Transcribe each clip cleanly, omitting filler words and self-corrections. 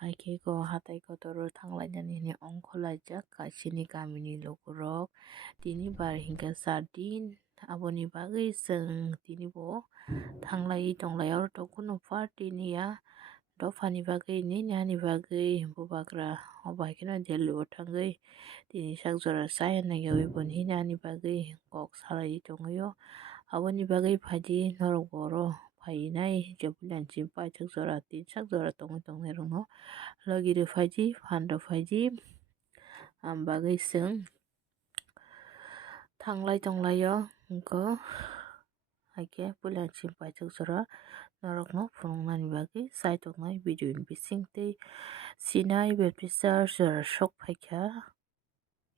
Haikeko hatai kotor थांलायनानै अंखलायजाक kaisini गामिनि लोगोरok tini bar hingga sardin aboni bagui जों tini bo थांलायै tonglayor tokuno party ni ya dofani bagui ni nani bagui bubagra obaikeno delu thangui tini sakjora saya nagyawi bon hinani bagui kok salai tongayo aboni bagui phaji norok boro phainai jebulan chimpai sakjora tin sakjora tongai rongno logiri phaji phando phaji bagui जों थांलाय tonglayo hingko haike bulan chimpai sakjora norokno phunuknani bagui sai tongnai video ni bisingtwi sinai baptist jora sok paikha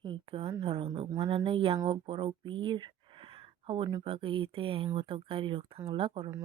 hingko norok nukmananai yango borok bir aboni bagui tei ayang to gari rok thangla koron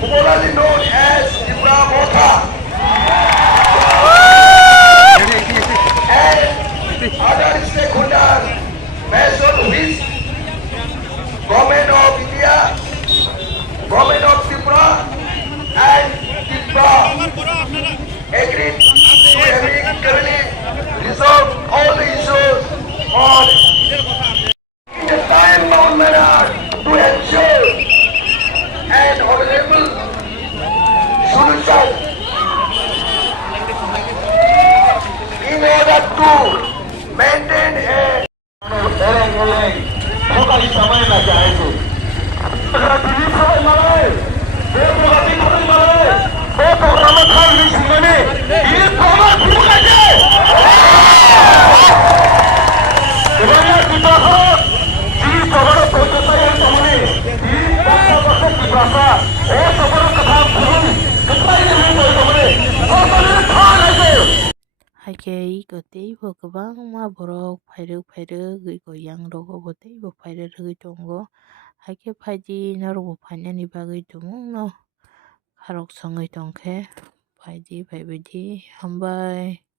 popularly known as Ibrahim Mota, and other stakeholders based on which Government of India, Government of Tripura, and Tripura agreed to amicably resolve all the issues on in a time-bound manner to ensure an honorable solution in order to maintain a haike iko tei bo kwbangma borok phairuk iko yang rogo bo tei bo phairuk rwgui tongo haike phaiji norok bo phainani bagui tongo khárok songui tongkhe phaiji phaibaidi hambai।